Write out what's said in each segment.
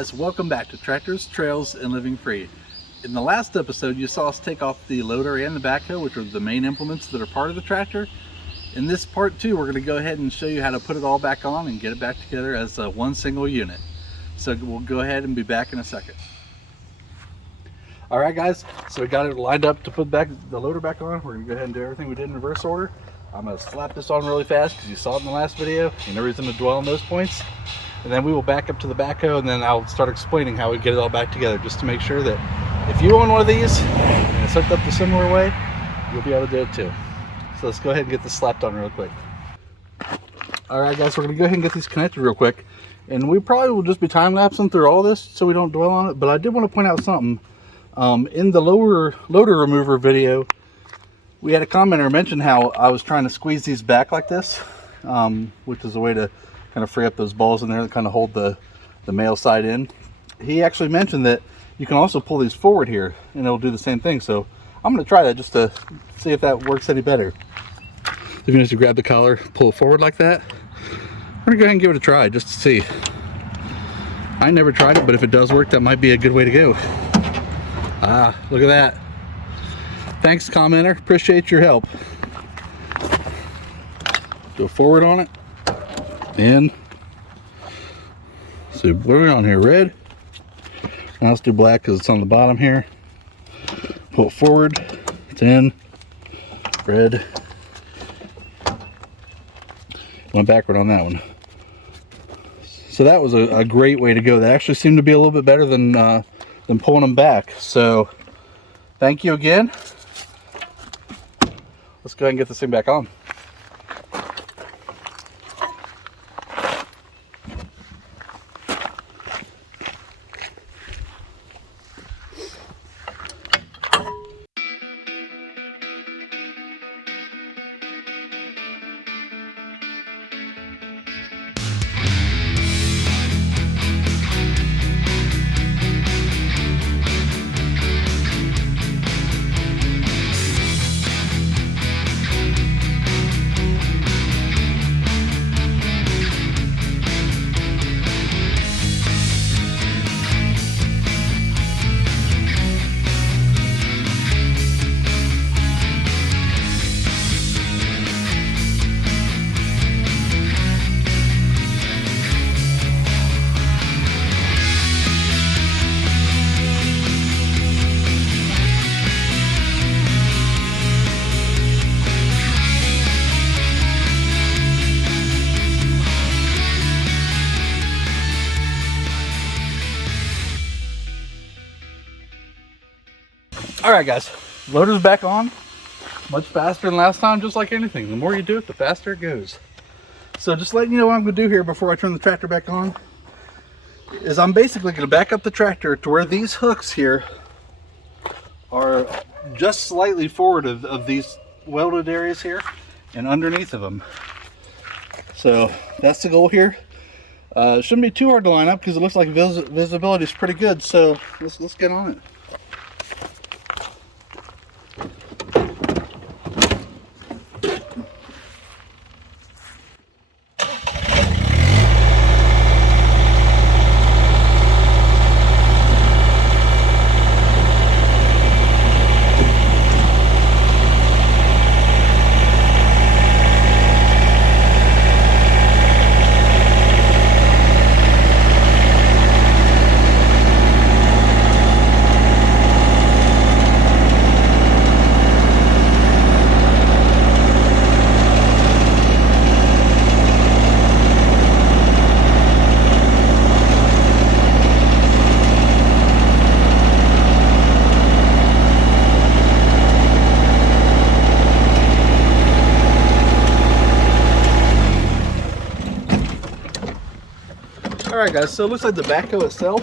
guys, welcome back to Tractors, Trails, and Living Free. In the last episode you saw us take off the loader and the backhoe, which are the main implements that are part of the tractor. In this part 2 we're going to go ahead and show you how to put it all back on and get it back together as one single unit. So we'll go ahead and be back in a second. Alright guys, so we got it lined up to put the loader back on. We're going to go ahead and do everything we did in reverse order. I'm going to slap this on really fast because you saw it in the last video. No reason to dwell on those points. And then we will back up to the backhoe, and then I'll start explaining how we get it all back together, just to make sure that if you own one of these and it's hooked up the similar way, you'll be able to do it too. So let's go ahead and get this slapped on real quick. Alright guys, we're going to go ahead and get these connected real quick. And we probably will just be time-lapsing through all this so we don't dwell on it. But I did want to point out something. In the loader remover video, we had a commenter mention how I was trying to squeeze these back like this, which is a way to kind of free up those balls in there that kind of hold the male side in. He actually mentioned that you can also pull these forward here and it'll do the same thing. So I'm going to try that just to see if that works any better. If you just grab the collar, pull it forward like that. We're going to go ahead and give it a try just to see. I never tried it, but if it does work, that might be a good way to go. Ah, look at that. Thanks, commenter. Appreciate your help. Go forward on it. And so what are we on here? Red. Now let's do black because it's on the bottom here. Pull it forward. It's in. Red. Went backward on that one. So that was a great way to go. That actually seemed to be a little bit better than pulling them back. So thank you again. Let's go ahead and get this thing back on. Alright guys, loader's back on. Much faster than last time, just like anything. The more you do it, the faster it goes. So just letting you know what I'm going to do here before I turn the tractor back on is I'm basically going to back up the tractor to where these hooks here are just slightly forward of these welded areas here and underneath of them. So that's the goal here. It shouldn't be too hard to line up because it looks like visibility is pretty good. So let's get on it. Alright guys, so it looks like the backhoe itself,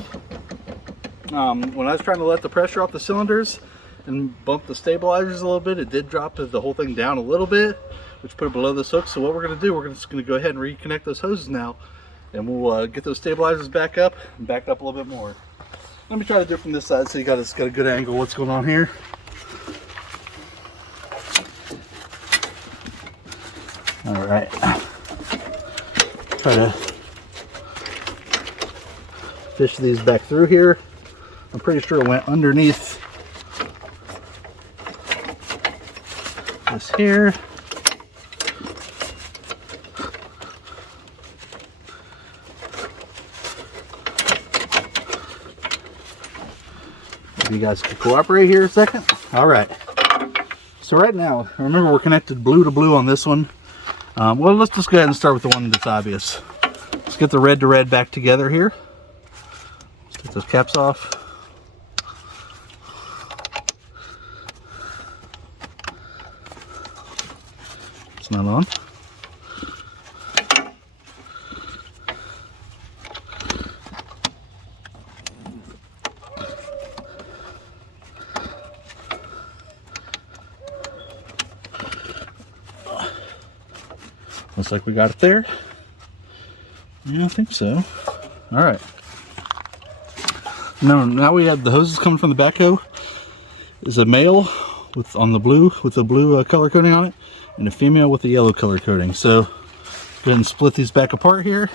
when I was trying to let the pressure off the cylinders and bump the stabilizers a little bit, it did drop the whole thing down a little bit, which put it below this hook. So what we're going to do, we're just going to go ahead and reconnect those hoses now, and we'll get those stabilizers back up and back up a little bit more. Let me try to do it from this side so you got a good angle of what's going on here. Alright. Try to fish these back through here. I'm pretty sure it went underneath this here. If you guys could cooperate here a second. All right. So right now, remember we're connected blue to blue on this one. Well, let's just go ahead and start with the one that's obvious. Let's get the red to red back together here. Let's take those caps off. It's not on. Looks like we got it there. Yeah, I think so. All right. Now we have the hoses coming from the backhoe. Is a male with the blue color coding on it, and a female with the yellow color coding. So go ahead and split these back apart here.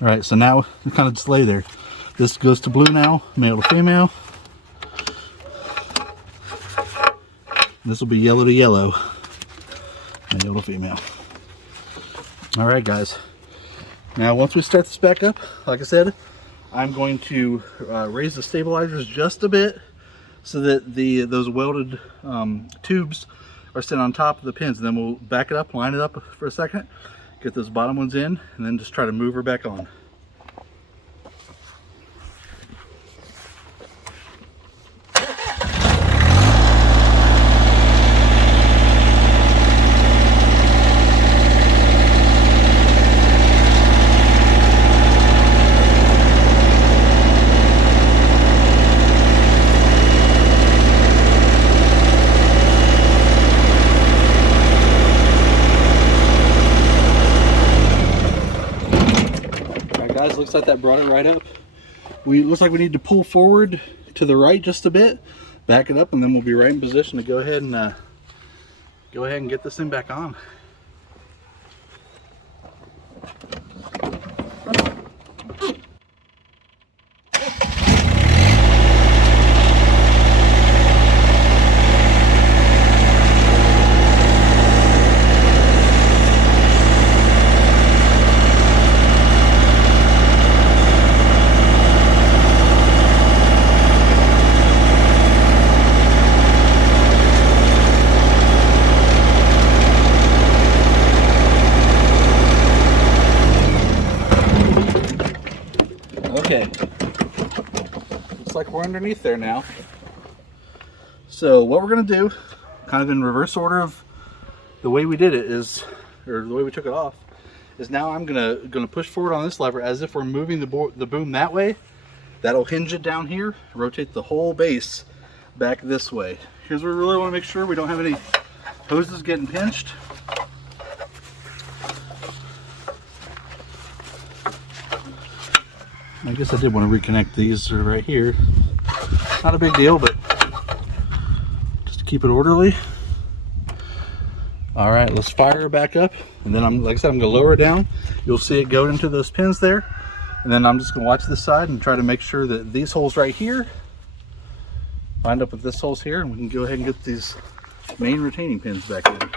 All right. So now we kind of just lay there. This goes to blue now, male to female. This will be yellow to yellow, male to female. All right, guys. Now, once we start this back up, like I said, I'm going to raise the stabilizers just a bit so that those welded tubes are set on top of the pins. And then we'll back it up, line it up for a second, get those bottom ones in, and then just try to move her back on. Looks like that brought it right up. Looks like we need to pull forward to the right just a bit, back it up, and then we'll be right in position to go ahead and get this thing back on. Okay, looks like we're underneath there now. So what we're going to do, kind of in reverse order of the way we did it is, or the way we took it off, is now I'm gonna push forward on this lever as if we're moving the boom that way. That'll hinge it down here, rotate the whole base back this way. Here's where we really want to make sure we don't have any hoses getting pinched. I guess I did want to reconnect these right here. Not a big deal, but just to keep it orderly. All right, let's fire her back up. And then like I said, I'm gonna lower it down. You'll see it go into those pins there. And then I'm just gonna watch this side and try to make sure that these holes right here lined up with this holes here, and we can go ahead and get these main retaining pins back in.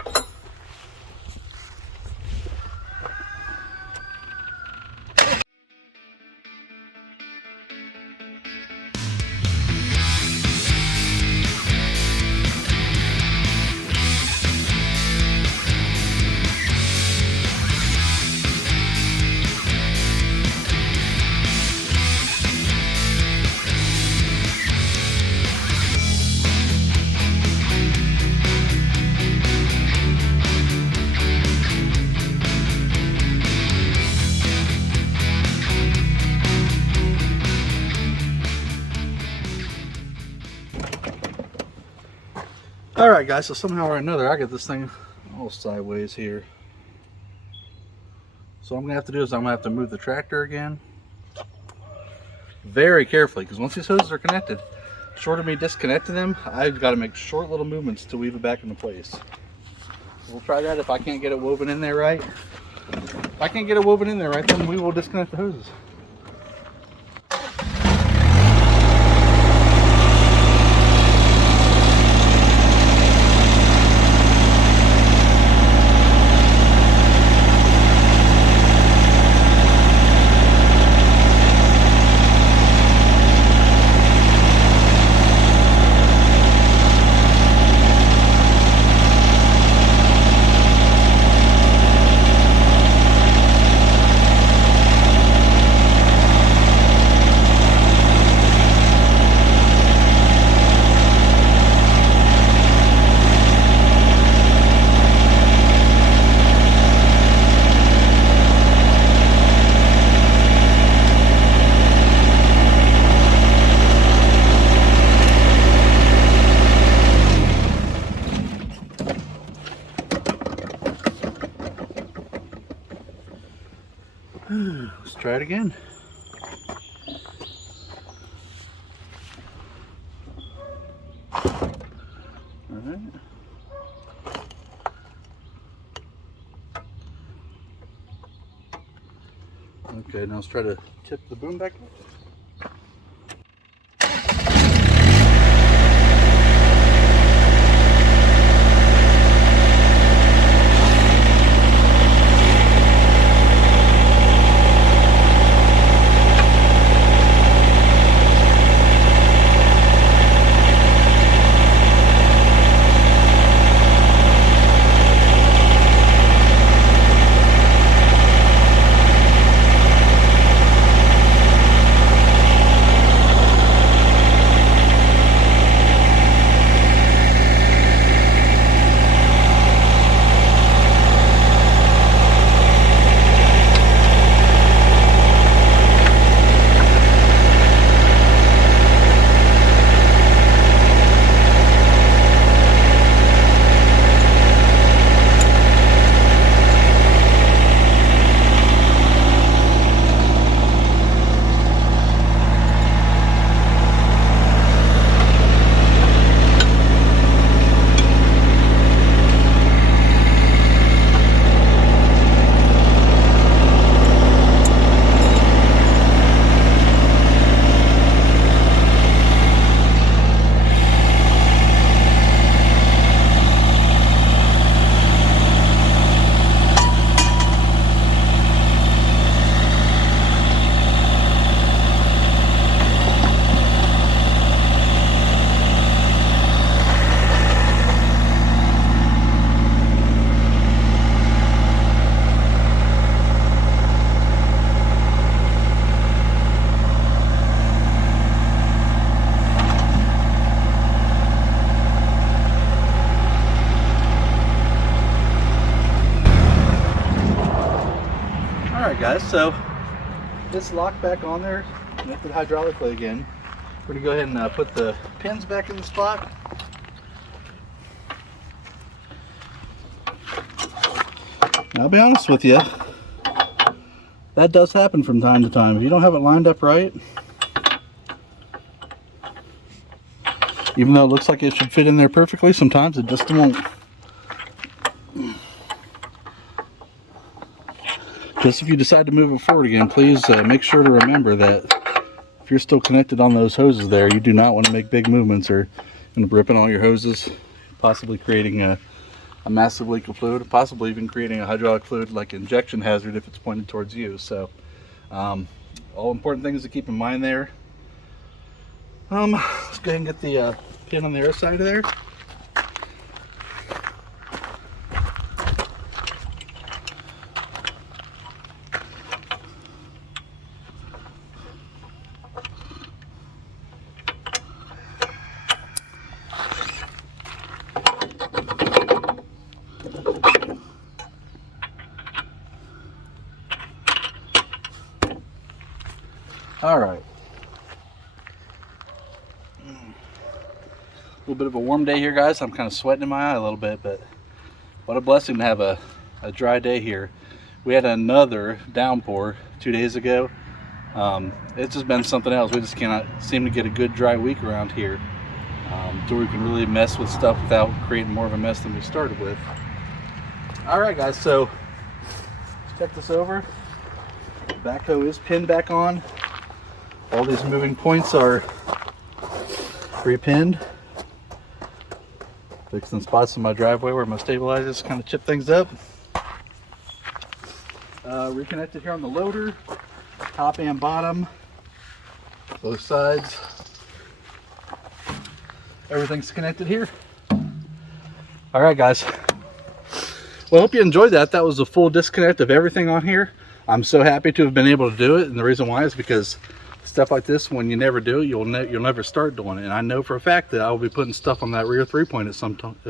All right, guys, so somehow or another I get this thing all sideways here. So what I'm gonna have to do is I'm gonna have to move the tractor again very carefully, because once these hoses are connected, short of me disconnecting them, I've got to make short little movements to weave it back into place. So we'll try that. If I can't get it woven in there right, then we will disconnect the hoses. try it again. Alright. Okay, now let's try to tip the boom back up. Alright guys, so this lock back on there, connected hydraulically again. We're going to go ahead and put the pins back in the spot. Now, I'll be honest with you, that does happen from time to time. If you don't have it lined up right, even though it looks like it should fit in there perfectly, sometimes it just won't. Just if you decide to move it forward again, please make sure to remember that if you're still connected on those hoses there, you do not want to make big movements or end up ripping all your hoses, possibly creating a massive leak of fluid, possibly even creating a hydraulic fluid like injection hazard if it's pointed towards you. So all important things to keep in mind there. Let's go ahead and get the pin on the other side of there. All right. A little bit of a warm day here, guys. I'm kind of sweating in my eye a little bit, but what a blessing to have a dry day here. We had another downpour 2 days ago. It's just been something else. We just cannot seem to get a good dry week around here, so we can really mess with stuff without creating more of a mess than we started with. All right, guys. So let's check this over. The backhoe is pinned back on. All these moving points are re-pinned. Fixing spots in my driveway where my stabilizers kind of chip things up. Reconnected here on the loader, top and bottom, both sides. Everything's connected here. All right, guys. Well, I hope you enjoyed that. That was a full disconnect of everything on here. I'm so happy to have been able to do it, and the reason why is because stuff like this, when you never do it, you'll never start doing it. And I know for a fact that I will be putting stuff on that rear 3-point at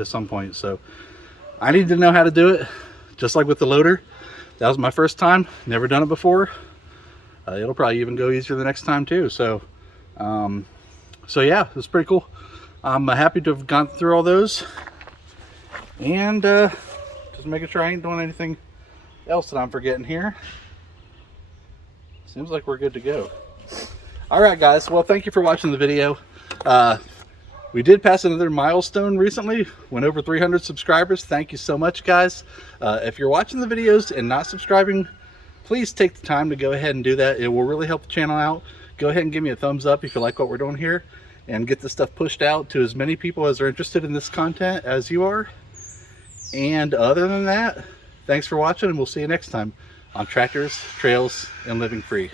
some point. So I need to know how to do it, just like with the loader. That was my first time, never done it before. It'll probably even go easier the next time too. So yeah, it's pretty cool. I'm happy to have gone through all those, and just making sure I ain't doing anything else that I'm forgetting here. Seems like we're good to go. All right, guys. Well, thank you for watching the video. We did pass another milestone recently, went over 300 subscribers. Thank you so much, guys. If you're watching the videos and not subscribing, please take the time to go ahead and do that. It will really help the channel out. Go ahead and give me a thumbs up if you like what we're doing here, and get this stuff pushed out to as many people as are interested in this content as you are. And other than that, thanks for watching, and we'll see you next time on Tractors, Trails, and Living Free.